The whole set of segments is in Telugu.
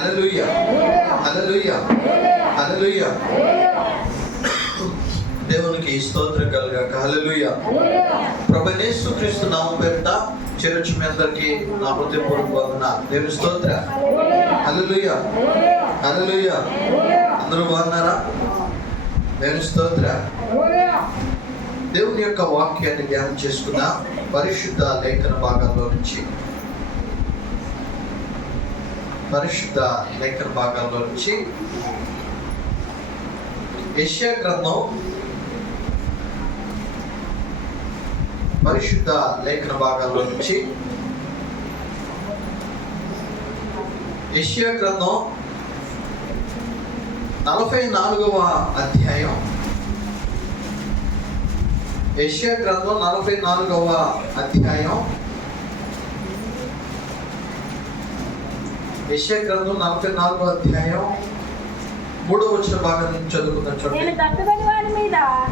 హల్లెలూయా, హల్లెలూయా, హల్లెలూయా. దేవునికి స్తోత్రం కలుగాక. హల్లెలూయా. ప్రభువైన యేసుక్రీస్తు నామం పేరిట చేరొచ్చు మీ అందరికీ నా హృదయపూర్వక వందనాలు. దేవుని స్తోత్ర. హల్లెలూయా, హల్లెలూయా. అందరూ బాగున్నారా? దేవుని స్తోత్ర. దేవుని యొక్క వాక్యాన్ని ధ్యానం చేసుకున్న పరిశుద్ధ లేఖన భాగాల్లో నుంచి యెషయా గ్రంథం పరిశుద్ధ లేఖన భాగాల్లో నుంచి యెషయా గ్రంథం 44వ అధ్యాయం. యెషయా గ్రంథం 44వ అధ్యాయం. యెషయా గ్రంథం 44వ అధ్యాయం 3వ వచన భాగం నుంచి చదువుకుందాం. చూడండి.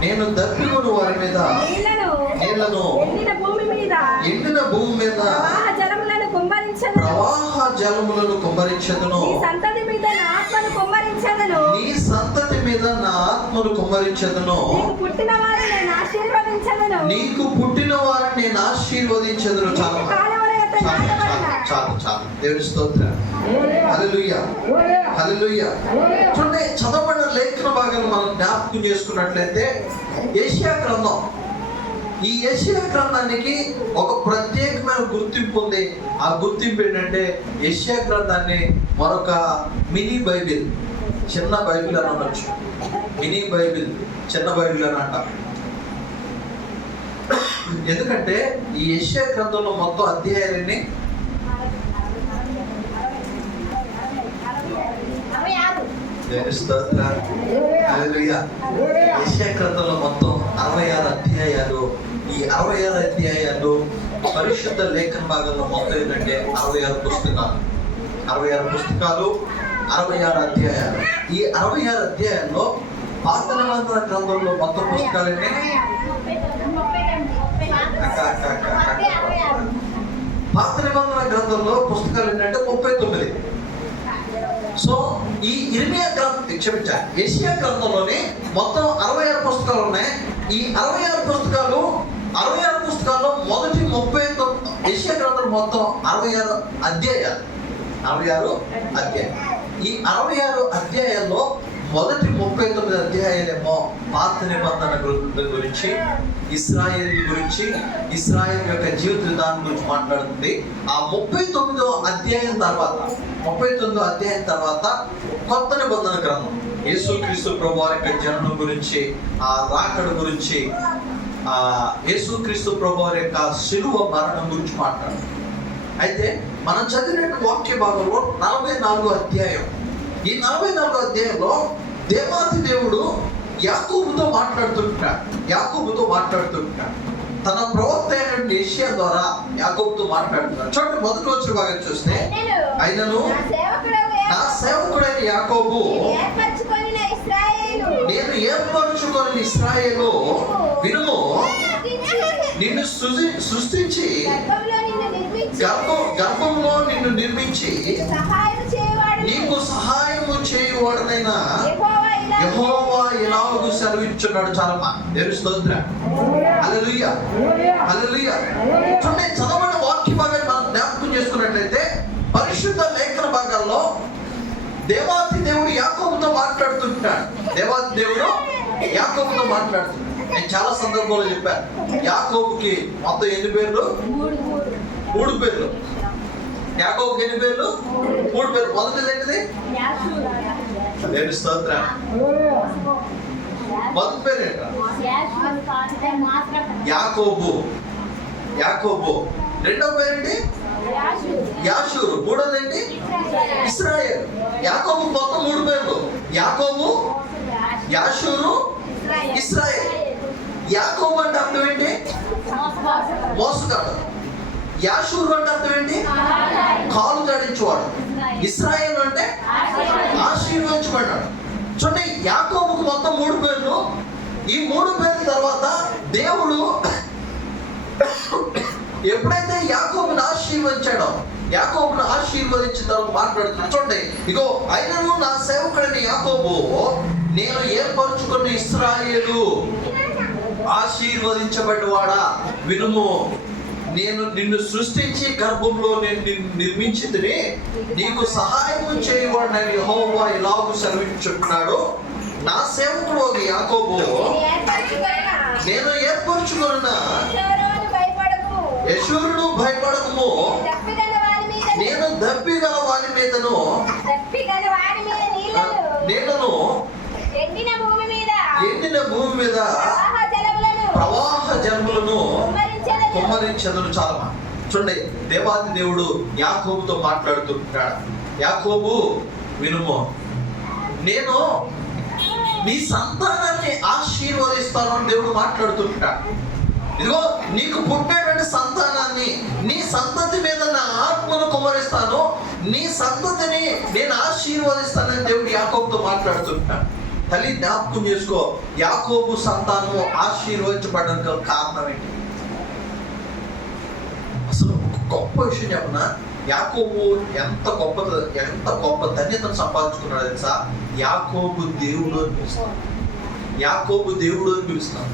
నేను దప్పిగొని వారి మీద నీళ్లను ఎండిన భూమి మీద ప్రవాహ జలములను కుమ్మరించెదను. నీ సంతతి మీద నా ఆత్మను కుమ్మరించెదను. నీకు పుట్టిన వారిని నేను ఆశీర్వదించెదను. చాలు. దేవుని స్తోత్రం. హల్లెలూయా, హల్లెలూయా. చూడండి, చదవబడిన లేఖన భాగాన్ని మనం జ్ఞాపకం చేసుకున్నట్లయితే యెషయా గ్రంథం, ఈ యెషయా గ్రంథానికి ఒక ప్రత్యేకమైన గుర్తింపు ఉంది. ఆ గుర్తింపు ఏంటంటే యెషయా గ్రంథాన్ని మరొక మినీ బైబిల్, చిన్న బైబిల్ అని అనొచ్చు. మినీ బైబిల్, చిన్న బైబిల్ అని అంట. ఎందుకంటే ఈ యెషయా గ్రంథంలో మొత్తం అధ్యాయాలన్నీ 66. యెషయా గ్రంథంలో మొత్తం 66 అధ్యాయాలు. ఈ 66 అధ్యాయాలు పరిశుద్ధ లేఖన భాగంలో మొత్తం ఏంటంటే 66 పుస్తకాలు. 66 అధ్యాయాలు. ఈ 66 అధ్యాయాల్లో పాత నిబంధన గ్రంథంలో మొత్తం పుస్తకాలన్నీ పాత నిబంధన గ్రంథంలో పుస్తకాలు ఏంటంటే 39. సో ఈ యెషయా గ్రంథంలోనే మొత్తం 66 పుస్తకాలు ఉన్నాయి. ఈ 66 పుస్తకాల్లో మొదటి 39 యెషయా గ్రంథం మొత్తం 66 అధ్యాయాలు. ఈ 66 అధ్యాయాల్లో మొదటి 39 అధ్యాయాలేమో పాత నిబంధన గురించి, ఇశ్రాయేలు గురించి, ఇశ్రాయేలు యొక్క జీవిత విధానం గురించి మాట్లాడుతుంది. ఆ 39వ అధ్యాయం తర్వాత కొత్త నిబంధన గ్రంథం యేసుక్రీస్తు ప్రభువారి యొక్క జననం గురించి, ఆ రాకడ గురించి, యేసుక్రీస్తు ప్రభువారి యొక్క శిలువ మరణం గురించి మాట్లాడుతుంది. అయితే మనం చదివిన వాక్య భాగంలో 44వ అధ్యాయం. ఈ 44వ అధ్యాయంలో దేవాది దేవుడు యాకోబుతో మాట్లాడుతుంటాడు. తన ప్రవక్త అయిన యెషయా ద్వారా యాకోబుతో మాట్లాడుతున్నాడు. చూడండి, మొదటి వచ్చిన భాగం చూస్తే, అయినను నా సేవకుడైన యాకోబు, నేను ఏర్పరచుకొని ఇశ్రాయేలు వినుము, నిన్ను సృష్టించి గర్భంలో నిన్ను నిర్మించి నీకు సహాయము చేయువాడనైనా యెహోవా ఇలాగు సెలవిచ్చున్నాడు. చాలమ్మా. దేవుని స్తోత్రం. హల్లెలూయా, హల్లెలూయా. చూడండి, చదవబడిన వాక్య భాగాన్ని మనం జ్ఞాపకం చేసుకున్నట్లయితే పరిశుద్ధ లేఖన భాగాల్లో దేవాది దేవుడు యాకోబుతో మాట్లాడుతుంటాడు. నేను చాలా సందర్భాల్లో చెప్పాను, యాకోబుకి మొత్తం ఎన్ని పేర్లు? 3 పేర్లు. యాకోబుకి ఎన్ని పేర్లు? 3 పేర్లు. మొదటిది ఏంటిది? దేవుని స్తోత్రం. మొదటి పేరు ఏంట? యాకోబు. రెండవ పేరేంటి? యాషూరు. మూడోది ఏంటి? ఇశ్రాయేల్. యాకోబు మొత్తం 3 పేర్లు. యాకోబు, యాషూరు, ఇశ్రాయేల్. యాకోబు అంటే అర్థం ఏంటి? మోసగాడు. యాషూరు అంటే అర్థం ఏంటి? కాలు జాడించేవాడు. ఇశ్రాయేల్ అంటే ఆశీర్వదించబడ్డాడు. చూడండి, యాకోబుకు మొత్తం 3 పేర్లు. ఈ 3 పేర్ల తర్వాత దేవుడు ఎప్పుడైతే యాకోబుని ఆశీర్వదించాడో, యాకోబును ఆశీర్వదించిన తర్వాత మాట్లాడుతున్నాడు. చూడండి, ఇగో అయినను నా సేవకుడైన యాకోబు నేను ఏర్పరచుకున్న ఇశ్రాయేలు ఆశీర్వదించబడినవాడా వినుము, నేను నిన్ను సృష్టించి గర్భంలో నేను నిన్ను నిర్మించితిని, నీకు సహాయం చేయవాడని యెహోవా ఇలాగు సెలవించుచున్నాడు. నా సేవకుడు యాకోబు నేను ఏర్పరచుకున్న యెషూరును భయపడకుము, నేను దప్పిగల వారి మీదను నీళ్లను ఎండిన భూమి మీద ప్రవాహ జలములను కుమ్మరించెదను. చాలా చూడండి, దేవాది దేవుడు యాకోబుతో మాట్లాడుతుంటాడు. యాకోబు వినుము, నేను నీ సంతానాన్ని ఆశీర్వదిస్తాను అని దేవుడు మాట్లాడుతుంటాడు. ఇదిగో నీకు పుట్టినటువంటి సంతానాన్ని, నీ సంతతి మీద నా ఆత్మను కుమ్మరిస్తాను, నీ సంతతిని నేను ఆశీర్వదిస్తానని దేవుడు యాకోబుతో మాట్లాడుతుంటాడు. తల్లి జ్ఞాపకం చేసుకో, యాకోబు సంతానము ఆశీర్వదించబడడానికి కారణం ఏంటి? అసలు గొప్ప విషయం చెప్పనా, యాకోబు ఎంత గొప్ప ధన్యతను సంపాదించుకున్నాడు తెలుసా? యాకోబు దేవుడు అని పిలుస్తాం. యాకోబు దేవుడు అని పిలుస్తాం.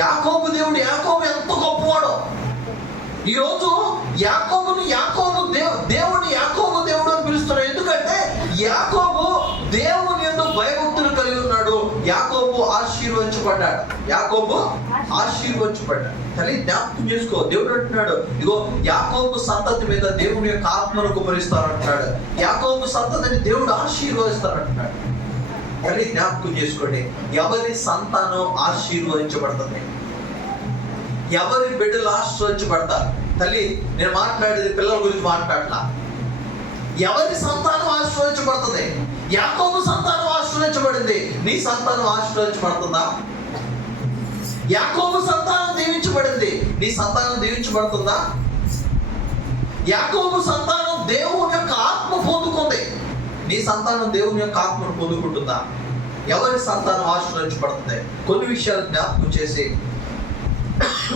యాకోబు దేవుడు, యాకోబు ఎంత గొప్పవాడో. ఈరోజు యాకోబుని దేవుడు యాకోబు దేవుడు అని పిలుస్తున్నాడు. ఎందుకంటే యాకోబు దేవుని యందు భయభక్తులు కలిగి ఉన్నాడు. యాకోబు ఆశీర్వదించబడ్డాడు. యాకోబు ఆశీర్వదించబడ్డాడు. తల్లి జ్ఞాపకం చేసుకో, దేవుడు అంటున్నాడు, ఇగో యాకోబు సంతతి మీద దేవుని యొక్క ఆత్మను కుమ్మరిస్తానంటున్నాడు. యాకోబు సంతతిని దేవుడు ఆశీర్వదిస్తానంటున్నాడు. తల్లి జ్ఞాపకం చేసుకోండి, ఎవరి సంతానం ఆశీర్వదించబడుతుంది, ఎవరి బిడ్డలు ఆశీర్వదించబడతారు. తల్లి నేను మాట్లాడేది పిల్లల గురించి మాట్లాడలా. ఎవరి సంతానం ఆశీర్వదించబడుతుంది? యాకోబు సంతానం ఆశీర్వదించబడింది. నీ సంతానం ఆశీర్వదించబడుతుందా? యాకోబు సంతానం దీవించబడింది. నీ సంతానం దీవించబడుతుందా? యాకోబు సంతానం దేవుని యొక్క ఆత్మ పొందుకుంది. నీ సంతానం దేవుని యొక్క ఆత్మను పొందుకుంటుందా? ఎవరి సంతానం ఆశీర్వదించబడుతుంది? కొన్ని విషయాలు జ్ఞాపకం చేసి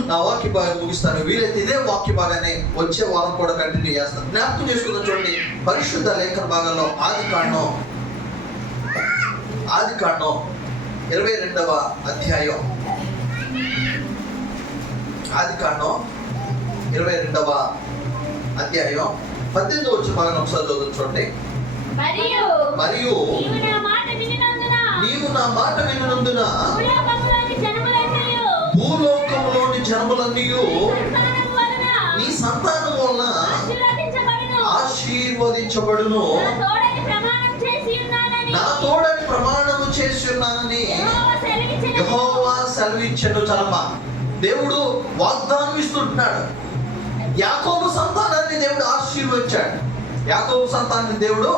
నా వాక్య భాగం ముగిస్తాను. వీలైతే ఇదే వాక్య భాగాన్ని వచ్చే వారం కూడా కంటిన్యూ చేస్తాను. జ్ఞాపకం చేసుకుందాం. చూడండి, పరిశుద్ధ లేఖన భాగంలో ఆదికాండం 22వ అధ్యాయం, ఆదికాండం 22వ అధ్యాయం 18వ వచ్చిన భాగం ఒకసారి చదువు. చూడండి, మరియు నీవు నా మాట వినినందున భూలోకములోని జనములన్నీ నీ సంతానం వలన ఆశీర్వదించబడును, నా తోడని ప్రమాణము చేసి ఉన్నానని యెహోవా సెలవిచ్చెను. చలమా, దేవుడు వాగ్దానం ఇస్తుంటున్నాడు. యాకోబు సంతానాన్ని దేవుడు ఆశీర్వదించాడు. యాకోబు సంతానాన్ని దేవుడు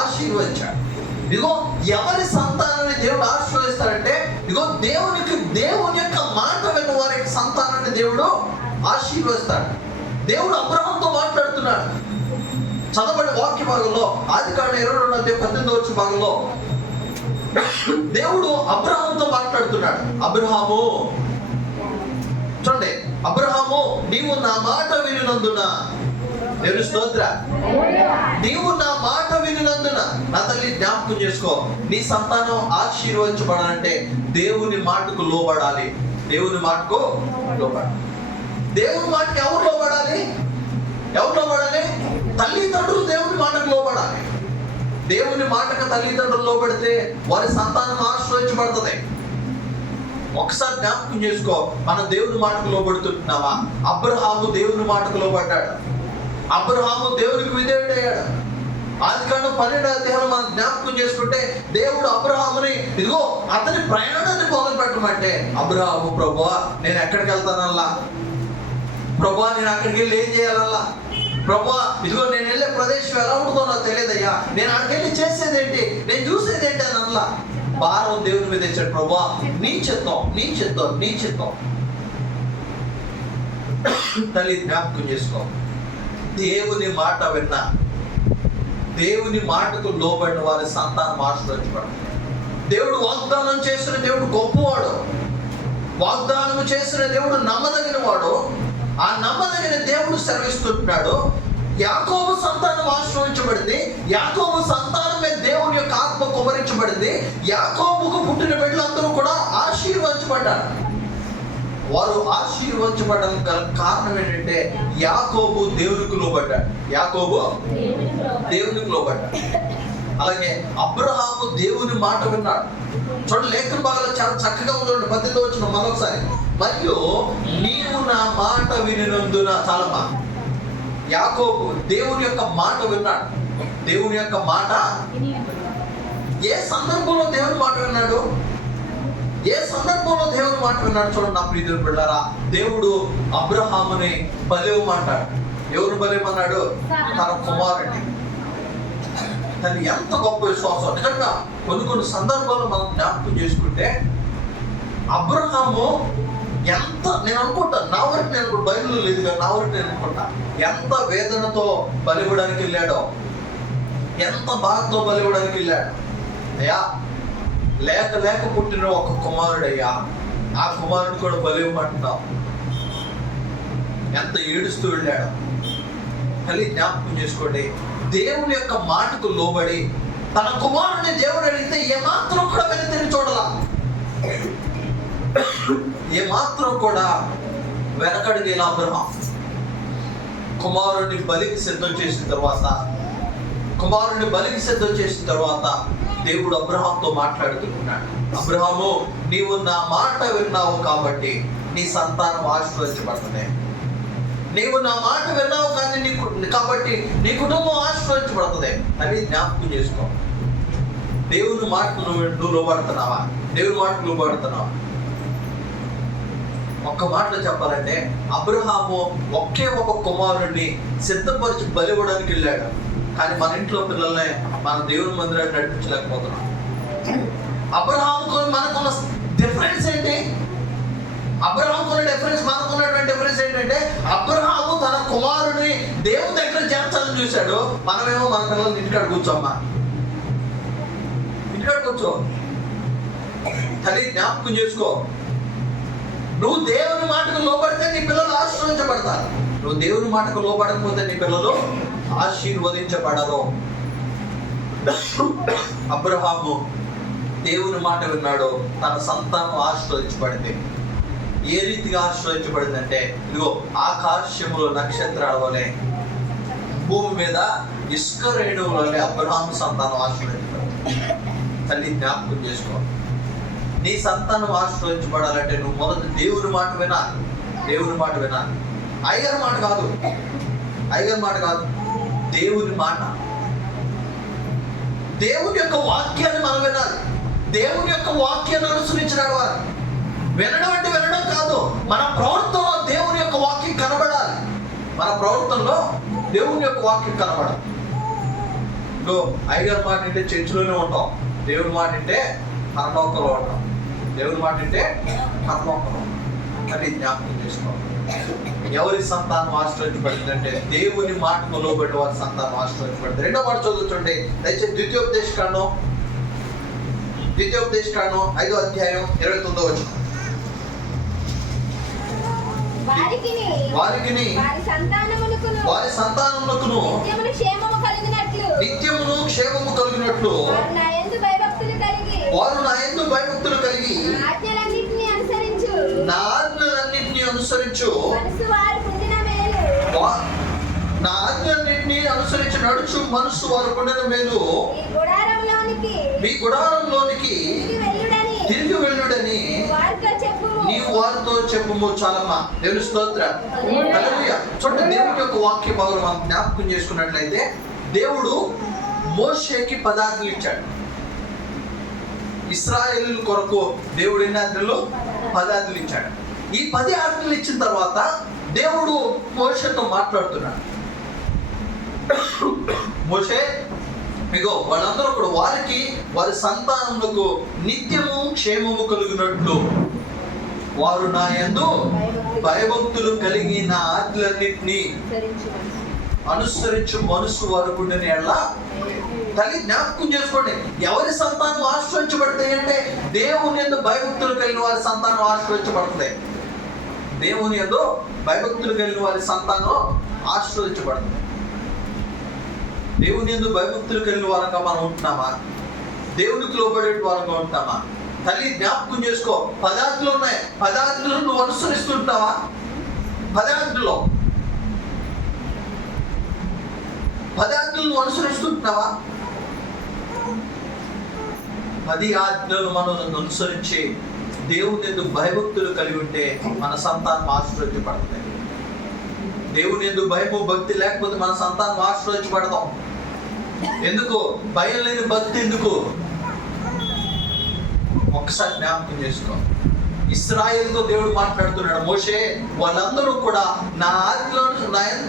ఆశీర్వదించాడు. ఇదిగో ఎవరి సంతానాన్ని దేవుడు ఆశీర్వదిస్తాడంటే, ఇదిగో దేవుని యొక్క మాట విన్న వారి సంతానాన్ని దేవుడు ఆశీర్వదిస్తాడు. దేవుడు అబ్రహాముతో మాట్లాడుతున్నాడు. చదవబడి వాక్య భాగంలో ఆదికాండం 22వ అధ్యాయం 18వ వచ్చిన భాగంలో దేవుడు అబ్రహాముతో మాట్లాడుతున్నాడు. అబ్రహాము, చూడండి, అబ్రహాము నీవు నా మాట వినినందున, దేవుని స్తోత్ర, నీవు నా మాట వినినందున. నా తల్లి జ్ఞాపకం చేసుకో, నీ సంతానం ఆశీర్వదించబడాలంటే దేవుని మాటకు లోబడాలి. దేవుని మాటకు లోబడాలి. దేవుని మాటకు ఎవరు లోబడాలి? ఎవరు లోబడాలి? తల్లిదండ్రులు దేవుని మాటకు లోబడాలి. దేవుని మాటకు తల్లిదండ్రులు లోబడితే వారి సంతానం ఆశీర్వదించబడుతుంది. ఒకసారి జ్ఞాపకం చేసుకో, మనం దేవుని మాటకు లోబడుతున్నామా? అబ్రహాము దేవుని మాటకు లోబడ్డాడు. అబ్రహాము దేవునికి విధేయుడయ్యాడు. ఆదికాండం 12వ అధ్యాయంలో మనం జ్ఞాపకం చేసుకుంటే దేవుడు అబ్రహాముని, ఇదిగో అతని ప్రయాణాన్ని మొదలు పెట్టమంటే, అబ్రహాము, ప్రభువా నేను ఎక్కడికి వెళ్తానల్లా, ప్రభువా నేను అక్కడికి వెళ్ళి ఏం చేయాలల్లా, ప్రభువా ఇదిగో నేను వెళ్ళే ప్రదేశం ఎలా ఉంటుందో నాకు తెలియదయ్యా, నేను అక్కడికి వెళ్ళి చేసేదేంటి, నేను చూసేదేంటి అని అల్లా భారం దేవుని మీద ఇచ్చాడు. ప్రభువా నీ చిత్తం, నీ చిత్తం, నీ చిత్తం. తల్లి జ్ఞాపకం చేసుకో, దేవుని మాట విన్నా, దేవుని మాటకు లోబడిన వారి సంతానం ఆశీర్వదించబడదు. దేవుడు వాగ్దానం చేసిన దేవుడు గొప్పవాడు. వాగ్దానం చేసిన దేవుడు నమ్మదగిన వాడు. ఆ నమ్మదగిన దేవుడు సెలవిస్తున్నాడు, యాకోబు సంతానం ఆశ్రయించబడింది. యాకోబు సంతానం మీద దేవుని యొక్క ఆత్మ కుమరించబడింది. యాకోబుకు పుట్టిన బిడ్డలందరూ కూడా ఆశీర్వదించబడ్డారు. వారు ఆశీర్వదించబడడం గల కారణం ఏంటంటే యాకోబు దేవునికి లోబడ్డాడు. యాకోబు దేవునికి లోబడ్డాడు. అలాగే అబ్రహాము దేవుని మాట విన్నాడు. చూడండి, లేఖన భాగాలు చాలా చక్కగా ఉందండి. 18 వచ్చిన మరొకసారి, మరియు నీవు నా మాట వినినందున. చాలమ్మా, యాకోబు దేవుని యొక్క మాట విన్నాడు. దేవుని యొక్క మాట ఏ సందర్భంలో దేవుని మాట విన్నాడు? ఏ సందర్భంలో దేవుని మాట విన్నాడు? చూడండి నా ప్రియమైన బిడ్డలారా, దేవుడు అబ్రహాముని బలివ్వమంటాడు. ఎవరు బలివ్వమన్నాడు? తన కుమారుడిని. తను ఎంత గొప్ప విశ్వాసం! నిజంగా కొన్ని సందర్భాలు మనం జ్ఞాపకం చేసుకుంటే అబ్రహాము ఎంత, నేను అనుకుంటా, నా వరకు నేను బైబిల్లో లేదు కానీ నా వరకు నేను అనుకుంటా, ఎంత వేదనతో బలివ్వడానికి వెళ్ళాడో, ఎంత బాధతో బలివ్వడానికి వెళ్ళాడు. అయ్యా, లేక పుట్టిన ఒక కుమారుడయ్యా, ఆ కుమారుడు కూడా బలివ్వమంటున్నావు. ఎంత ఏడుస్తూ వెళ్ళాడు. కలిగి జ్ఞాపకం చేసుకోండి, దేవుని యొక్క మాటకు లోబడి తన కుమారుడిని దేవుడు అడిగితే ఏమాత్రం కూడా వెనతిరిగి చూడాల, ఏమాత్రం కూడా వెనకడికి అబ్రహాం కుమారుడిని బలికి సిద్ధం చేసిన తర్వాత దేవుడు అబ్రహాంతో మాట్లాడుతున్నాడు. అబ్రహాము, నీవు నా మాట విన్నావు కాబట్టి నీ సంతానం ఆశీర్వదించబడుతుంది. నీవు నా మాట విన్నావు కానీ కాబట్టి నీ కుటుంబం ఆశీర్వదించబడుతుంది అని జ్ఞాపకం చేసుకో. దేవుని మాటకు నువ్వు లోబడుతున్నావా? దేవుని మాటకు లోబడుతున్నావా? ఒక్క మాటలో చెప్పాలంటే అబ్రహాము ఒకే ఒక కుమారుడిని సిద్ధపరిచి బలివ్వడానికి వెళ్ళాడు. కానీ మన ఇంట్లో పిల్లల్ని మన దేవుని మందిరాన్ని నడిపించలేకపోతున్నాం. అబ్రహాముకు మనకున్న డిఫరెన్స్ ఏంటి? అబ్రహాముకున్న డిఫరెన్స్, మనకున్నటువంటి డిఫరెన్స్ ఏంటంటే అబ్రహాము తన కుమారుడిని దేవుని దగ్గర చేర్చాలని చూశాడు. మనమేమో మన పిల్లల్ని ఇంటికాడ కూర్చోమ్మా, ఇంటికాడ కూర్చో. తల్లి జ్ఞాపకం చేసుకో, నువ్వు దేవుని మాటకు లోబడితే నీ పిల్లలు ఆశీర్వదించబడతారు. నువ్వు దేవుని మాటకు లోబడకపోతే నీ పిల్లలు ఆశీర్వదించబడరు. అబ్రహాము దేవుని మాట విన్నాడు, తన సంతానం ఆశీర్వదించబడింది. ఏ రీతిగా ఆశీర్వదించబడింది అంటే, ఇదిగో ఆకాశములో నక్షత్రాల వలె, భూమి మీద ఇసుక రేణువుల వలె అబ్రహాము సంతానం ఆశీర్వదించబడింది. తల్లి జ్ఞాపకం చేసుకో, నీ సంతానం ఆశీర్వదించబడాలంటే నువ్వు మొదటి దేవుని మాట వినాలి. దేవుని మాట వినాలి. అయ్యగారి మాట కాదు, దేవుని మాట. దేవుని యొక్క వాక్యాన్ని మనం వినాలి. దేవుని యొక్క వాక్యాన్ని అనుసరించినాడు వారు. వినడం అంటే వినడం కాదు, మన ప్రవర్తనలో దేవుని యొక్క వాక్యం కనబడాలి. మన ప్రవర్తనలో దేవుని యొక్క వాక్యం కనబడాలి. అయ్యగారి మాట అంటే చర్చిలోనే ఉంటాం, దేవుని మాట అంటే పరలోకంలో ఉంటాం. దేవుని మాట అంటే పరలోకంలో అని జ్ఞాపకం చేసుకోవాలి. ఎవరి సంతానం ఆశీర్వదించబడిందంటే దేవుని మాటకు లోబడి వారి సంతానం ఆశీర్వదించబడింది. రెండో మాట చదువుతుంటే దయచేసి ద్వితీయోపదేశ కాండం 5వ అధ్యాయం 29వ వచనం. వారికిని వారి సంతానమునకును నిత్యమును క్షేమము కలిగినట్లు వారు నా యందు భయభక్తులు కలిగి నా ఆజ్ఞలన్నింటినీ అనుసరించు నడుచు మనసు వారు పొందిన మేలు మీ గుడారంలోనికి తిరిగి వెళ్ళుడని నీవు వారితో చెప్పుము. చాలమ్మా, దేవుని స్తోత్రం. హల్లెలూయా. చూడండి, దేవుని యొక్క వాక్య భాగం మనం జ్ఞాపకం చేసుకున్నట్లయితే దేవుడు మోషేకి 10 ఆజ్ఞలు ఇచ్చాడు. ఇశ్రాయేలు కొరకు దేవుడు ఎన్ని ఆజ్ఞలు? 10 ఆజ్ఞలు ఇచ్చాడు. ఈ 10 ఆజ్ఞలు ఇచ్చిన తర్వాత దేవుడు మోషేతో మాట్లాడుతున్నాడు. మోషే, ఇగో వాళ్ళందరూ కూడా వారికి వారి సంతానములకు నిత్యము క్షేమము కలిగినట్లు వారు నా యందు భయభక్తులు కలిగి నా ఆజ్ఞలన్నింటినీ అనుసరించు మనసు వరకు ఎలా తల్లి జ్ఞాపకం చేసుకోండి. ఎవరి సంతానం ఆశ్రయించబడతాయి అంటే దేవుని యందు భయభక్తులు కలిగిన వారి సంతానం ఆశ్రయించబడుతుంది. దేవుని యందు భయభక్తులు కలిగిన వారి సంతానం ఆశ్రయించబడుతుంది. దేవుని యందు భయభక్తులు కలిగిన వారంగా మనం ఉంటున్నామా? దేవునికి లోబడే వారంగా ఉంటున్నామా? తల్లి జ్ఞాపకం చేసుకో, 10 ఆజ్ఞలు ఉన్నాయి. 10 ఆజ్ఞలు నువ్వు అనుసరిస్తుంటావా? 10 ఆజ్ఞలు నువ్వు అనుసరిస్తుంటున్నావా? 10 ఆజ్ఞలు మనం అనుసరించి దేవుని యందు భయభక్తులు కలిగి ఉంటే మన సంతానం ఆశీర్వదించబడుతుంది. దేవుని యందు భయము భక్తి లేకపోతే మన సంతానం ఆశీర్వదించబడతాం. ఎందుకు? భయం లేని భక్తి ఎందుకు? ఒక్కసారి జ్ఞాపకం చేసుకో. ఇశ్రాయేలుతో దేవుడు మాట్లాడుతున్నాడు, మోషే వాళ్ళందరూ కూడా నా ఆజ్ఞలను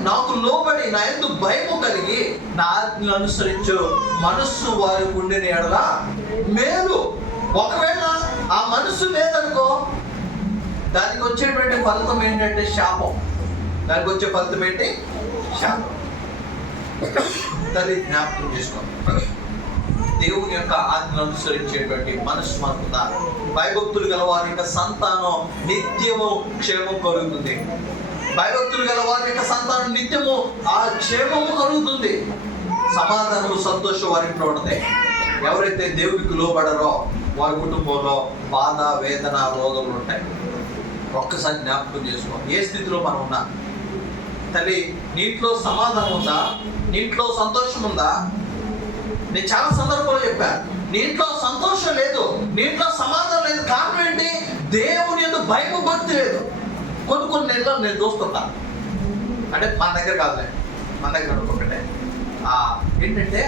నాకు లోబడి నా యందు భయము కలిగి నా ఆజ్ఞలను అనుసరించు మనస్సు వారికి ఉండిన ఎడల మేలు. ఒకవేళ ఆ మనస్సు లేదనుకో, దానికి వచ్చేటువంటి ఫలితం ఏంటంటే శాపం. దానికి వచ్చే ఫలితం ఏంటి? శాపం. తల్లి జ్ఞాపకం చేసుకో. దేవుని యొక్క ఆజ్ఞను అనుసరించేటువంటి మనసు మనకున్న భయభక్తులు గల వారి యొక్క సంతానం నిత్యము క్షేమం కలుగుతుంది. భయభక్తులు గల వారి యొక్క సంతానం నిత్యము ఆ క్షేమము కలుగుతుంది. సమాధానము సంతోషం వారింట్లో ఉంటుంది. ఎవరైతే దేవుడికి లోబడరో వారి కుటుంబంలో బాధ వేదన రోగములు ఉంటాయి. ఒక్కసారి జ్ఞాపకం చేసుకో. ఏ స్థితిలో మనం ఉన్నా తల్లి, నీటిలో సమాధానం ఉందా? నీటిలో సంతోషం ఉందా? నేను చాలా సందర్భాలు చెప్పాను, నీటిలో సంతోషం లేదు, నీటిలో సమాధానం లేదు. కారణం ఏంటి? దేవుని యందు భయము భక్తి లేదు. కొన్ని నెలలు నేను చూస్తుంటాను, అంటే మన దగ్గర కాదులే, మన దగ్గర అనుకుంటే ఏంటంటే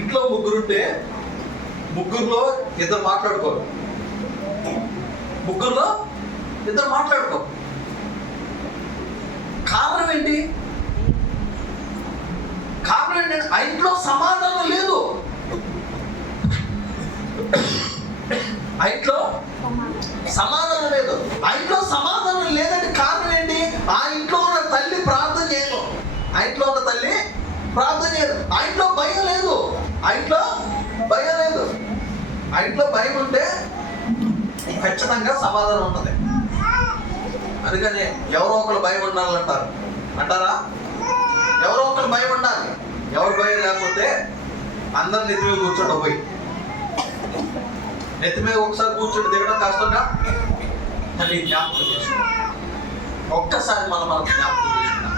ఇంట్లో ముగ్గురుంటే ముగ్గురులో ఇద్దరు మాట్లాడుకోరు. కారణం ఏంటి? ఆ ఇంట్లో సమాధానం లేదు. ఆ ఇంట్లో సమాధానం లేదంటే కారణం ఏంటి? ఆ ఇంట్లో ఉన్న తల్లి ప్రార్థన చేయదు. ఆ ఇంట్లో భయం లేదు. ఆ ఇంట్లో భయం ఉంటే ఖచ్చితంగా సమాధానం ఉంటుంది. అందుకని ఎవరో ఒకరు భయం అంటారా? ఎవరో ఒకరు భయం ఉండాలి. ఎవరు భయం లేకపోతే అందరు నెత్తి మీద కూర్చోండి. పోయి నెత్తి మీద ఒకసారి కూర్చోండి, దిగడం కష్టంగా. తల్లి జ్ఞాపకం చేసుకున్నాం. ఒక్కసారి మనం జ్ఞాపకం చేసుకున్నాం.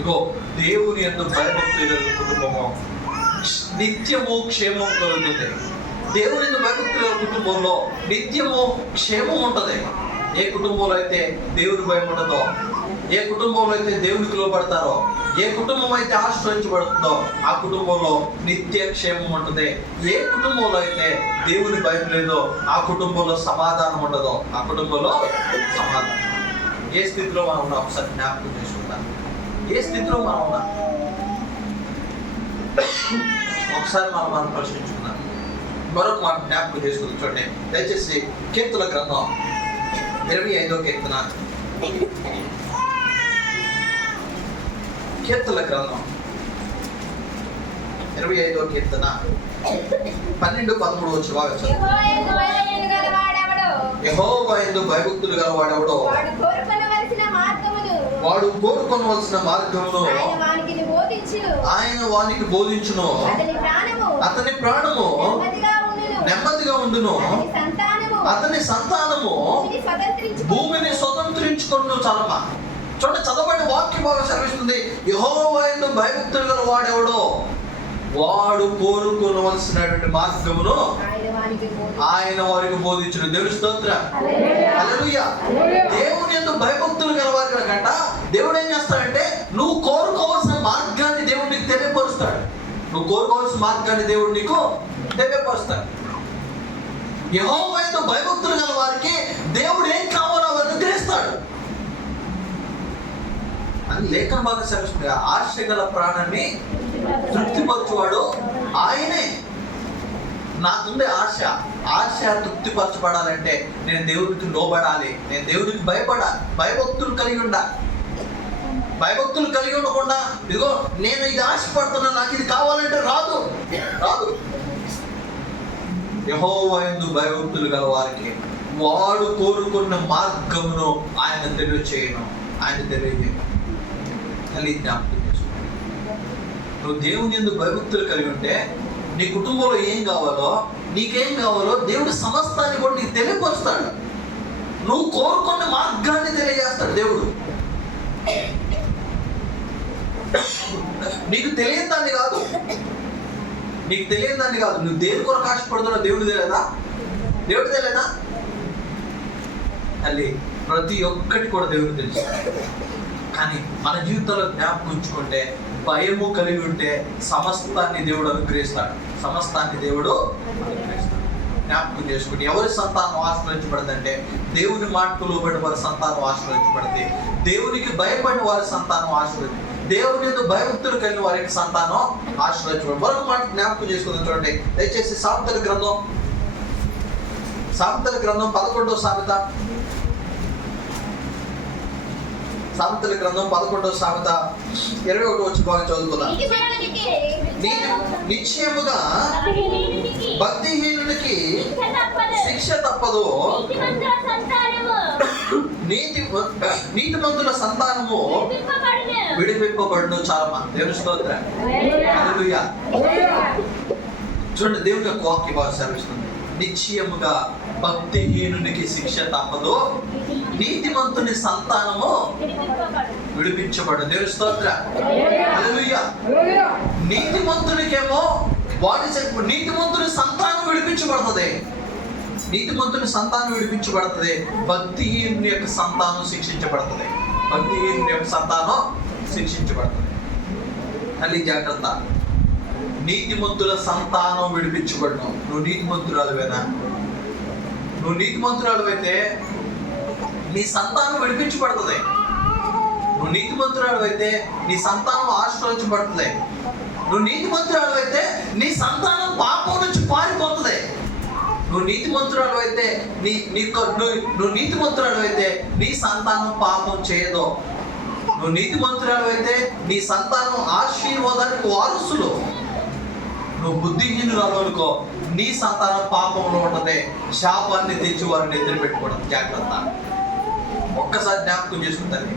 ఇగో దేవుని యందు భయభక్తులు కుటుంబము నిత్యము క్షేమం కలుగుతుంది. దేవుని యందు భయభక్తుల కుటుంబంలో నిత్యము క్షేమం ఉంటుంది. ఏ కుటుంబంలో అయితే దేవుని భయం ఉండదో, ఏ కుటుంబంలో అయితే దేవునికి లోబడతారో, ఏ కుటుంబం అయితే ఆశ్రయించబడుతుందో ఆ కుటుంబంలో నిత్య క్షేమం ఉంటుంది. ఏ కుటుంబంలో అయితే దేవుని భయం లేదో ఆ కుటుంబంలో సమాధానం ఉండదో ఆ కుటుంబంలో సమాధానం. ఏ స్థితిలో మనం ఉన్నాం ఒకసారి జ్ఞాపకం చేసుకుంటాం. ఏ స్థితిలో మనం ఉన్నాం ఒకసారి మనం ప్రశ్నించుకున్నాం. మరొక మాట జ్ఞాపకం చేసుకుందాం. చూడండి దయచేసి కీర్తన గ్రంథం 25వ కీర్తన. కీర్తన గ్రంథం 25వ కీర్తన 12-13 వచ్చి బాగా చదువు. యెహోవా యందు భయభక్తులు గలవాడెవడో వాడు కోరుకొనవలసిన మార్గమును ఆయన వానికి బోధించును. అతని ప్రాణము నెమ్మదిగా ఉండును. అతని సంతానము భూమిని స్వతంత్రించుకొను. చాలమ్మా చూడండి, చదవబడిన వాక్యం బాగా సెలవిస్తుంది. యెహోవా యందు భయభక్తులు గల వాడెవడో వాడు కోరుకోవలసినటువంటి మార్గమును ఆయన వారికి బోధించును. దేవుని స్తోత్రం. హల్లెలూయా. దేవుని యందు భయభక్తులు గల వారి కంట దేవుడు ఏం చేస్తాడంటే నువ్వు కోరుకోవాల్సిన మార్గాన్ని దేవుడు నీకు తెలియపరుస్తాడు. యెహోవా యందు భయభక్తులు గల వారికి దేవుడు ఏం కావాలో అవన్నీ తెలుస్తాడు అని లేఖన బాగా సెలవుస్తుంది. ఆశ గల ప్రాణాన్ని తృప్తిపరచువాడు ఆయనే. నాకుండే ఆశ తృప్తిపరచబడాలంటే నేను దేవుడికి లోబడాలి, నేను దేవుడికి భయపడాలి, భయభక్తులు కలిగి ఉండాలి. భయభక్తులు కలిగి ఉండకుండా ఇదిగో నేను ఇది ఆశపడుతున్నా నాకు ఇది కావాలంటే రాదు. యెహోవా యందు భయభక్తులు గల వారికి వాడు కోరుకున్న మార్గమును ఆయన తెలియజేయను. నువ్వు దేవుని యందు భయభక్తులు కలిగి ఉంటే నీ కుటుంబంలో ఏం కావాలో, నీకేం కావాలో దేవుడు సమస్తాన్ని కూడా నీకు తెలియపరుస్తాడు. నువ్వు కోరుకున్న మార్గాన్ని తెలియజేస్తాడు దేవుడు. నీకు తెలియని దాన్ని కాదు, నీకు తెలియని దాన్ని కాదు. నువ్వు దేని కొరకు ఆశపడుతున్నావు దేవుడు తెలియదా? దేవుడు తెలియదా? తల్లి, ప్రతి ఒక్కటి కూడా దేవుడు తెలుసు. కానీ మన జీవితంలో జ్ఞాపకం ఉంచుకుంటే, భయము కలిగి ఉంటే సమస్తాన్ని దేవుడు అనుగ్రహిస్తాడు. సమస్తాన్ని దేవుడు అనుగ్రహిస్తాడు. జ్ఞాపకం చేసుకుని ఎవరి సంతానం ఆశ్రయించబడదంటే దేవుని మాటకు లోబడి వారి సంతానం ఆశ్రయించబడింది. దేవునికి భయపడిన వారి సంతానం ఆశ్రయించబడింది. దేవుని మీద భయభక్తులు కలిగిన వారి సంతానం ఆశ్రయించబడి. మరొక మాట జ్ఞాపకం చేసుకుందాం చూడండి. దయచేసి సామెతల గ్రంథం 11వ సామెత, సామెతల గ్రంథం 11వ సామెత 21 వచ్చి బాగా చదువుకుందాం. నిశ్చయముగా భక్తిహీనునికి శిక్ష తప్పదు, నీతిమంతుల సంతానము విడిపింపబడును. చాలా మంది దేవుని స్తోత్రం. హల్లెలూయా. చూడండి, దేవుని యొక్క వాక్యం బాగా సెలవిస్తుంది. నిశ్చయముగా భక్తిహీనునికి శిక్ష తప్పదు, నీతిమంతుని సంతానము విడిపించబడు. దేవుని స్తోత్రం. హల్లెలూయా. నీతిమంతునికేమో నీతిమంతుని సంతానం విడిపించబడుతుంది. నీతిమంతుని సంతానం విడిపించబడుతుంది. భక్తిహీనుని యొక్క సంతానం శిక్షించబడుతుంది. భక్తిహీనుని యొక్క సంతానం శిక్షించబడుతుంది. తల్లి జాగ్రత్త. నీతిమంతుల సంతానం విడిపించబడను. నువ్వు నీతిమంతురాలువేనా? నువ్వు నీతిమంతురాలు అయితే నీ సంతానం విడిపించబడుతుంది. నువ్వు నీతిమంతురాలు అయితే నీ సంతానం ఆశ్రయించబడుతుంది. నువ్వు నీతిమంతురాలు అయితే నీ సంతానం పాపం నుంచి పారిపోతుంది. నువ్వు నీతిమంతురాలు అయితే నువ్వు నీతిమంతురాలు అయితే నీ సంతానం పాపం చేయదు. నువ్వు నీతిమంతురాలు అయితే నీ సంతానం ఆశీర్వాదానికి వారసులు. నువ్వు బుద్ధిహీనురాలు అనుకో, నీ సంతానం పాపంలో ఉంటది. శాపాన్ని తెచ్చి వారిని ఎదురు పెట్టుకోవడం. జాగ్రత్త. ఒక్కసారి జ్ఞాపకం చేసుకుంటాను.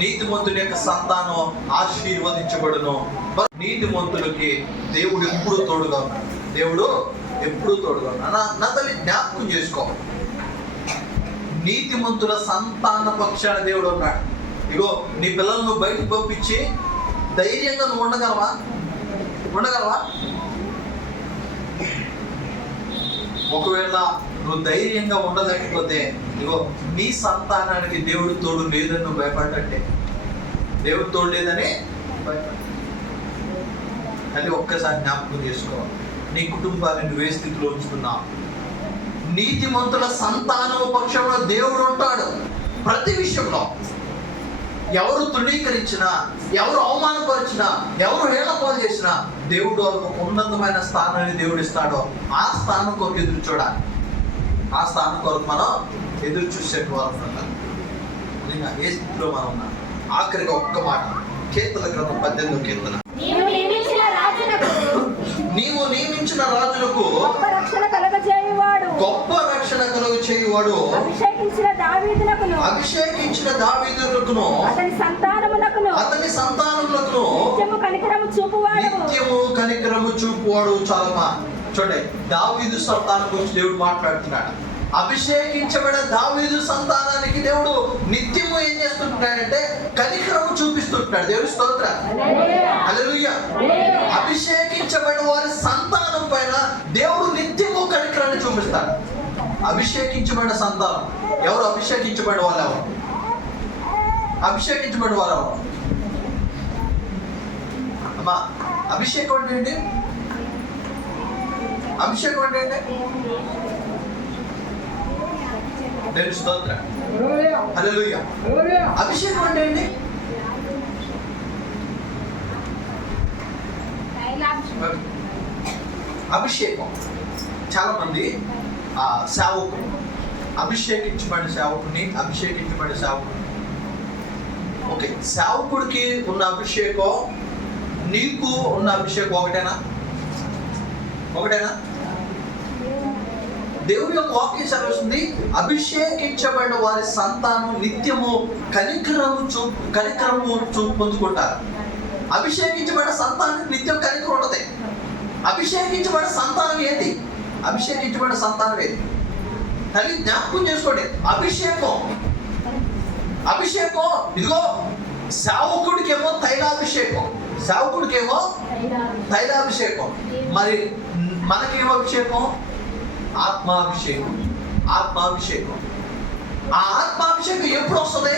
నీతిమంతుని యొక్క సంతానం ఆశీర్వదించబడును. నీతిమంతులకి దేవుడు ఎప్పుడు తోడుగా ఉన్నాడు. దేవుడు ఎప్పుడు తోడుగా ఉన్నాడు. నా తల్లి జ్ఞాపకం చేసుకో. నీతిమంతుల సంతాన పక్షాన దేవుడు ఉన్నాడు. ఇగో, నీ పిల్లలను బయటకు పంపించి ధైర్యంగా నువ్వు ఉండగలవా? ఒకవేళ నువ్వు ధైర్యంగా ఉండలేకపోతే, ఇగో నీ సంతానానికి దేవుడు తోడు లేదని నువ్వు భయపడ్డంటే, దేవుడు తోడు లేదని భయపడ్డా. అది ఒక్కసారి జ్ఞాపకం చేసుకో. నీ కుటుంబాన్ని నువ్వే స్థితిలో ఉంచుకున్నావు. నీతిమంతుల సంతానము పక్షంలో దేవుడు ఉంటాడు. ప్రతి విషయంలో ఎవరు తృణీకరించినా, ఎవరు అవమానపరిచినా, ఎవరు హేళపాలు చేసినా దేవుడు ఒక ఉన్నతమైన స్థానాన్ని దేవుడు ఇస్తాడో ఆ స్థానం కొరకు ఎదురు చూడాలి. ఆ స్థానం కొరకు మనం ఎదురు చూసేవారు. ఏ స్థితిలో మనం ఉన్నాం. ఆఖరిగా ఒక్క మాట, కీర్తన గ్రంథం 18వ కీర్తన. నీవు నియమించిన రాజులకు గొప్ప రక్షణ కలుగ చేయువాడు, అభిషేకించిన దావీదునకును అతని సంతానమునకును నిత్యము కనికరము చూపువాడు. చాలమా చూడండి, దావీదు సంతానం గురించి దేవుడు మాట్లాడుతున్నాడు. అభిషేకించబడిన దావీదు సంతానానికి దేవుడు నిత్యము ఏం చేస్తుంటాడంటే కనికరము చూపిస్తుంటాడు. దేవుడి స్తోత్రం. హల్లెలూయా. అభిషేకించబడిన వారి సంతానం పైన దేవుడు నిత్యము కనికరాన్ని చూపిస్తాడు. అభిషేకించబడిన సంతానం ఎవరు? అభిషేకించబడిన వాళ్ళు ఎవరు? అభిషేకించబడిన వారు ఎవరు? అమ్మా, అభిషేకం అంటే ఏంటి? అభిషేకం అంటే ఏంటి? దేవుని స్తోత్రం. హల్లెలూయా. అభిషేకం అంటే ఏంటి? అభిషేకం చాలా మంది సేవకులు అభిషేకించబడిన సేవకుని ఓకే, సేవకుడికి ఉన్న అభిషేకం నీకు ఉన్న అభిషేకం ఒకటేనా? దేవుని యొక్క వాక్యం సెలవుస్తుంది, అభిషేకించబడిన వారి సంతానం నిత్యము కనికరము పొందుకుంటారు. అభిషేకించబడిన సంతానం నిత్యం కలిగి ఉండదు. అభిషేకించబడిన సంతానం ఏంటి? అభిషేకించబడిన సంతానం ఏంటి? తల్లి జ్ఞాపకం చేసుకోండి. అభిషేకం ఇదిగో సేవకుడికేమో తైలాభిషేకం, తైలాభిషేకం. మరి మనకేమో అభిషేకం? ఆత్మాభిషేకం. ఆ ఆత్మాభిషేకం ఎప్పుడు వస్తుంది?